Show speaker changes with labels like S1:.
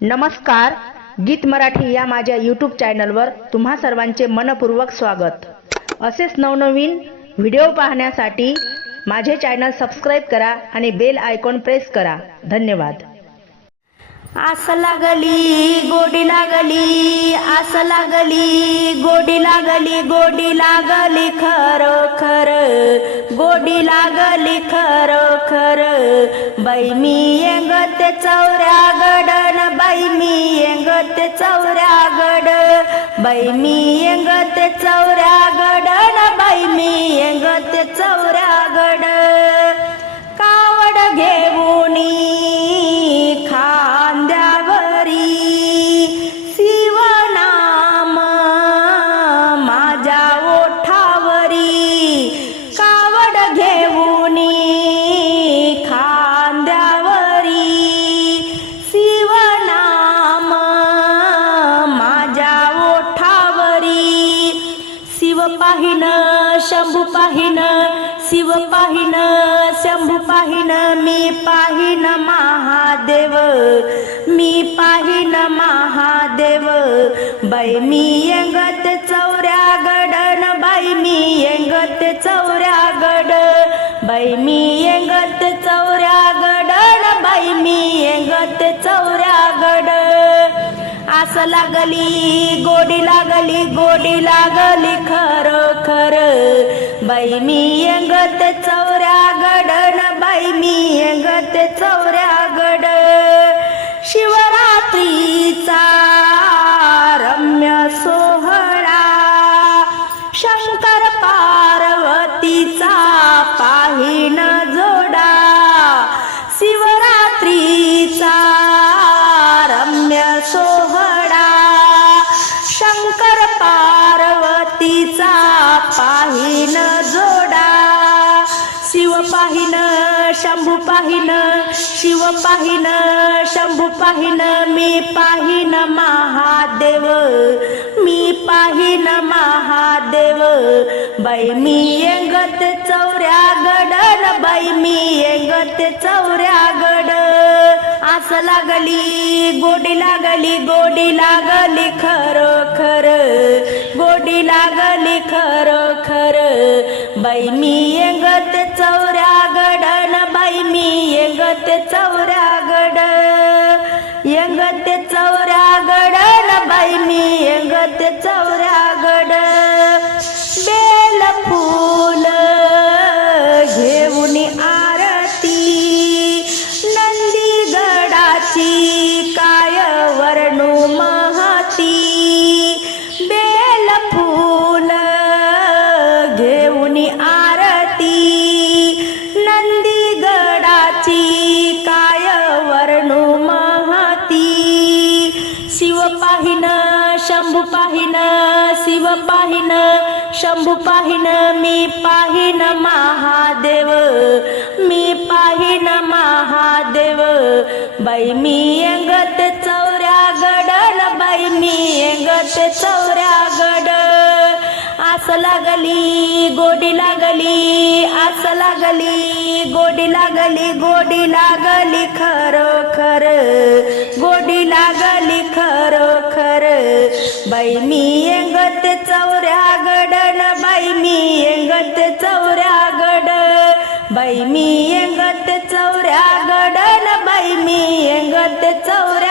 S1: नमस्कार गीत मराठी या माझ्या यूट्यूब चॅनलवर तुम्हा सर्वांचे मनपूर्वक स्वागत. असेच नवनवीन व्हिडिओ पाहण्यासाठी माझे चॅनल सबस्क्राईब करा आणि बेल आयकॉन प्रेस करा. धन्यवाद.
S2: आस लागली गोडी लागली आस लागली गोडी लागली गोडी लागली खरो खर गोडी लागली खरो खर बाई मी येंगते चौऱ्या गडन बाई मी येंगते चौऱ्या गडण बाई मी येंगते शिव पाहिन शंभू पाहिन मी पाहिन महादेव. मी पाहिन महादेव. बाई मी येंगत चौऱ्या गडन. बाई मी येंगत चौऱ्या गड. बाई मी येंगत चौऱ्या गडन. बाई मी आस लागली गोडी लागली गोडी लागली खर खर. बाई मी अंगत चौऱ्या गडन बाई मी अंगत चौऱ्या गड. शिवरात्रीचा रम्य सोहळा शंकर पार्वतीचा पाहिना पार्वतीचा पाहिन जोडा. शिव पाहिन शंभू पाहिन शिव पाहिन शंभू पाहिन मी पाहिन महादेव. मी पाहिन महादेव. बाई मी येंगत चौऱ्या गडन. बाई मी येंगत चौऱ्या गड. आस लागली गोडी लागली गोडी लागली खरो. गोडी लागली खरो खर बाई मी येंगत चौऱ्या गडन बाई मी येंगत चौऱ्या शंभू पाहिन शिव पाहिन शंभू पाहिन मी पाहिन महादेव मी पाहिन महादेव. बाई मी अंगत चौऱ्या गडन बाई मी अंगत चौऱ्या गड. आस लागली गोडी लागली आस लागली गोडी लागली गोडी लागली खरोखर. गोडी लागली खरो कर बाई मी येंगत चौऱ्या गडन. बाई मी येंगत चौऱ्या गड. बाई मी येंगत चौऱ्या गडन. बाई मी येंगत चौऱ्या